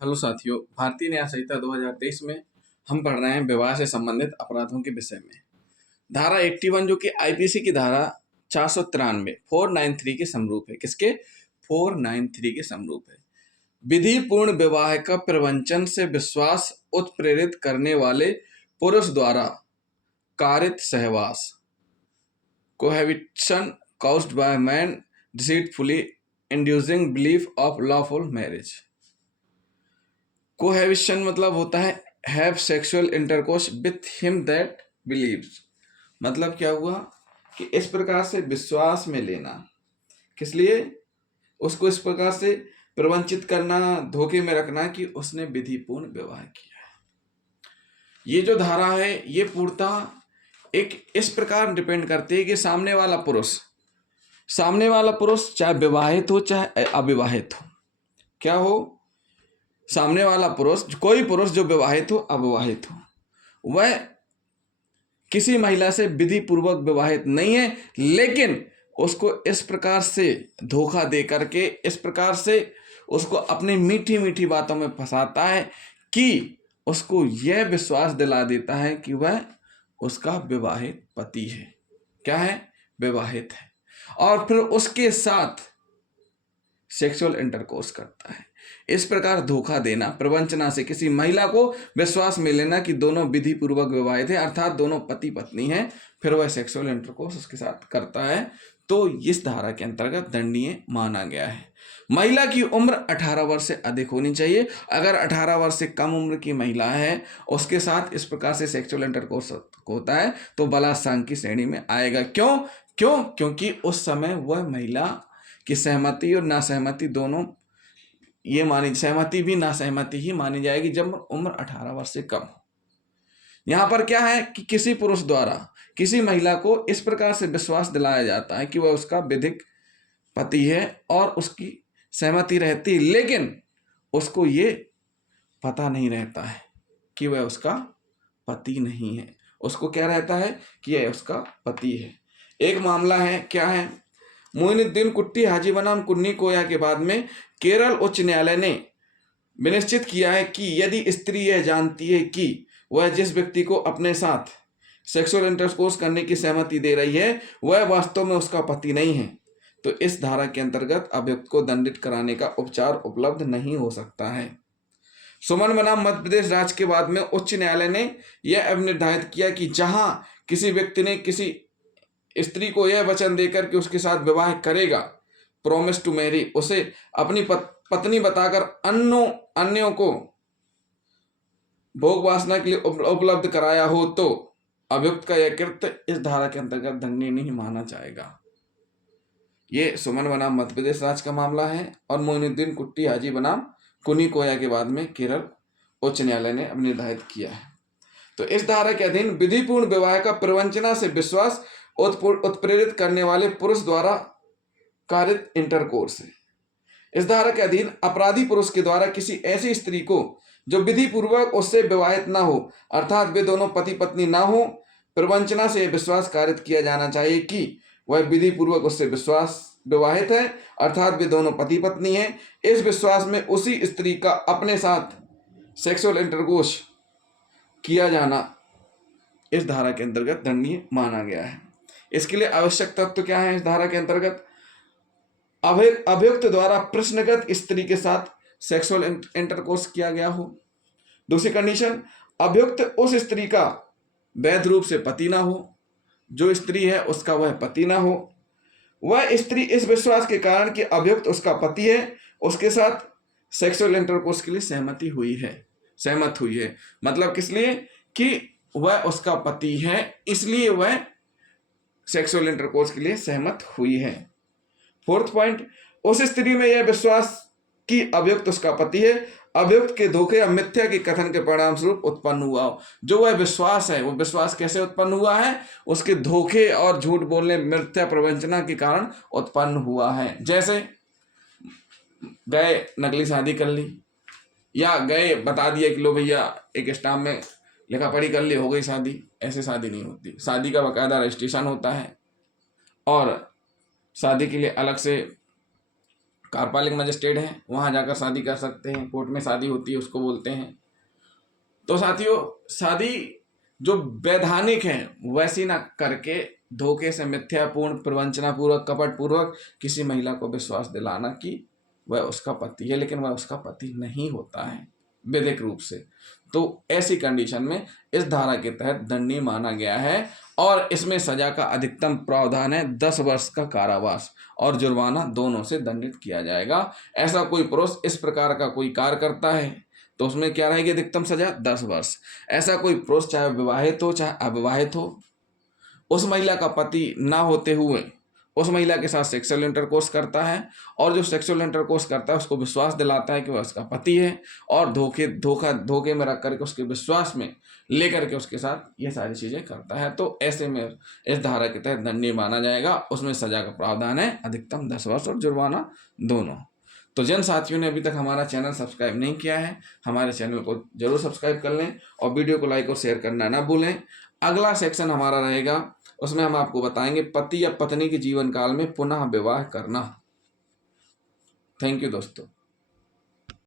Hello साथियों, भारतीय न्याय संहिता 2023 में हम पढ़ रहे हैं विवाह से संबंधित अपराधों के विषय में। धारा 81 जो कि आईपीसी की धारा 493 493 के समरूप है। किसके? 493 के समरूप है। विधि पूर्ण विवाह का प्रवंचन से विश्वास उत्प्रेरित करने वाले पुरुष द्वारा कारित सहवास, cohabitation caused by man deceitfully inducing belief of lawful marriage। कोहेबिशन मतलब होता है have sexual intercourse with him that believes. मतलब क्या हुआ कि इस प्रकार से विश्वास में लेना, किस लिए? उसको इस प्रकार से प्रवंचित करना, धोखे में रखना कि उसने विधिपूर्ण विवाह किया है। ये जो धारा है ये पूर्णतः एक इस प्रकार डिपेंड करती है कि सामने वाला पुरुष चाहे विवाहित हो चाहे अविवाहित हो, क्या हो, सामने वाला पुरुष, कोई पुरुष जो विवाहित हो अविवाहित हो, वह किसी महिला से विधि पूर्वक विवाहित नहीं है, लेकिन उसको इस प्रकार से धोखा दे करके, इस प्रकार से उसको अपनी मीठी मीठी बातों में फंसाता है कि उसको यह विश्वास दिला देता है कि वह उसका विवाहित पति है। क्या है? विवाहित है। और फिर उसके साथ सेक्सुअल इंटरकोर्स करता है। इस प्रकार धोखा देना, प्रवंचना से किसी महिला को विश्वास में लेना कि दोनों विधि पूर्वक विवाहित हैं, अर्थात दोनों पति पत्नी हैं, फिर वह सेक्सुअल इंटरकोर्स उसके साथ करता है, तो इस धारा के अंतर्गत दंडनीय माना गया है। महिला की उम्र 18 वर्ष से अधिक होनी चाहिए। अगर 18 वर्ष से कम उम्र की महिला है, उसके साथ इस प्रकार से सेक्सुअल इंटरकोर्स होता है तो बलात्कार की श्रेणी में आएगा। क्योंकि उस समय वह महिला की सहमति और नासहमति दोनों, ये मानी, सहमति भी नासहमति ही मानी जाएगी जब उम्र 18 वर्ष से कम हो। यहां पर क्या है कि किसी पुरुष द्वारा किसी महिला को इस प्रकार से विश्वास दिलाया जाता है कि वह उसका विधिक पति है और उसकी सहमति रहती है, लेकिन उसको ये पता नहीं रहता है कि वह उसका पति नहीं है। उसको क्या रहता है कि यह उसका पति है। एक मामला है, क्या है, मोइनुद्दीन कुट्टी हाजी बनाम कुन्नी कोया के बाद में केरल उच्च न्यायालय ने विनिश्चित किया है कि यदि स्त्री यह जानती है कि वह जिस व्यक्ति को अपने साथ सेक्सुअल इंटरकोर्स करने की सहमति दे रही है वह वास्तव में उसका पति नहीं है, तो इस धारा के अंतर्गत अभियुक्त को दंडित कराने का उपचार उपलब्ध नहीं हो सकता है। सुमन बनाम मध्य प्रदेश राज्य के बाद में उच्च न्यायालय ने यह अब निर्धारित किया कि जहां किसी व्यक्ति ने किसी स्त्री को यह वचन देकर कि उसके साथ विवाह करेगा, प्रॉमिस टू मैरी, उसे अपनी पत्नी बताकर अन्यों को भोग वासना के लिए उपलब्ध कराया हो, तो अभियुक्त का यह कृत्य इस धारा के अंतर्गत दंडनीय नहीं माना जाएगा। ये सुमन बनाम मध्य प्रदेश राज्य का मामला है और मोइनुद्दीन कुट्टी हाजी बनाम कुनी कोया के बाद में केरल उच्च न्यायालय ने अब निर्धारित किया है। तो इस धारा के अधीन विधिपूर्ण विवाह का प्रवंचना से विश्वास उत्प्रेरित करने वाले पुरुष द्वारा कारित इंटरकोर्स है। इस धारा के अधीन अपराधी पुरुष के द्वारा किसी ऐसी स्त्री को जो विधि पूर्वक उससे विवाहित ना हो, अर्थात वे दोनों पति पत्नी ना हो, प्रवंचना से विश्वास कारित किया जाना चाहिए कि वह विधि पूर्वक उससे विवाहित है, अर्थात वे दोनों पति पत्नी हैं। इस विश्वास में उसी स्त्री का अपने साथ सेक्सुअल इंटरकोर्स किया जाना इस धारा के अंतर्गत दंडनीय माना गया है। इसके लिए आवश्यक तत्व क्या है? इस धारा के अंतर्गत अभियुक्त द्वारा प्रश्नगत स्त्री के साथ सेक्सुअल इंटरकोर्स किया गया हो। दूसरी कंडीशन, अभियुक्त उस स्त्री का वैध रूप से पति ना हो, जो स्त्री है उसका वह पति ना हो, वह स्त्री इस विश्वास के कारण कि अभियुक्त उसका पति है उसके साथ सेक्सुअल इंटरकोर्स के लिए सहमत हुई है। मतलब किस लिए? कि वह उसका पति है, इसलिए वह सेक्सुअल इंटरकोर्स के लिए सहमत हुई है। फोर्थ पॉइंट, उस स्त्री में यह विश्वास कि अभियुक्त उसका पति है अभियुक्त के धोखे या मिथ्या के कथन के परिणाम स्वरूप उत्पन्न हुआ हो। जो वह विश्वास है, वो विश्वास कैसे उत्पन्न हुआ है? उसके धोखे और झूठ बोलने, मिथ्या प्रवंचना के कारण उत्पन्न हुआ है। जैसे गए नकली शादी कर ली, या गए बता दिया कि लो भैया एक स्टाम्प में लिखा पढ़ी कर ली, हो गई शादी। ऐसे शादी नहीं होती। शादी का बाकायदा रजिस्ट्रेशन होता है और शादी के लिए अलग से कार्यपालिक मजिस्ट्रेट है, वहाँ जाकर शादी कर सकते हैं, कोर्ट में शादी होती है उसको बोलते हैं। तो साथियों, शादी जो वैधानिक है वैसी ना करके धोखे से, मिथ्यापूर्ण, प्रवंचनापूर्वक, कपटपूर्वक किसी महिला को विश्वास दिलाना कि वह उसका पति है, लेकिन वह उसका पति नहीं होता है वैधिक रूप से, तो ऐसी कंडीशन में इस धारा के तहत दंडनीय माना गया है। और इसमें सजा का अधिकतम प्रावधान है 10 वर्ष का कारावास और जुर्माना, दोनों से दंडित किया जाएगा। ऐसा कोई पुरुष इस प्रकार का कोई कार्य करता है तो उसमें क्या रहेगी अधिकतम सजा 10 वर्ष। ऐसा कोई पुरुष चाहे विवाहित हो चाहे अविवाहित हो, उस महिला का पति ना होते हुए उस महिला के साथ सेक्सुअल इंटरकोर्स करता है और जो सेक्सुअल इंटरकोर्स करता है उसको विश्वास दिलाता है कि वह उसका पति है और धोखे में रख करके उसके विश्वास में लेकर के उसके साथ ये सारी चीज़ें करता है, तो ऐसे में इस धारा के तहत दंडनीय माना जाएगा। उसमें सजा का प्रावधान है अधिकतम 10 वर्ष और जुर्माना दोनों। तो जिन साथियों ने अभी तक हमारा चैनल सब्सक्राइब नहीं किया है, हमारे चैनल को जरूर सब्सक्राइब कर लें और वीडियो को लाइक और शेयर करना ना भूलें। अगला सेक्शन हमारा रहेगा, उसमें हम आपको बताएंगे पति या पत्नी के जीवन काल में पुनः विवाह करना। थैंक यू दोस्तों।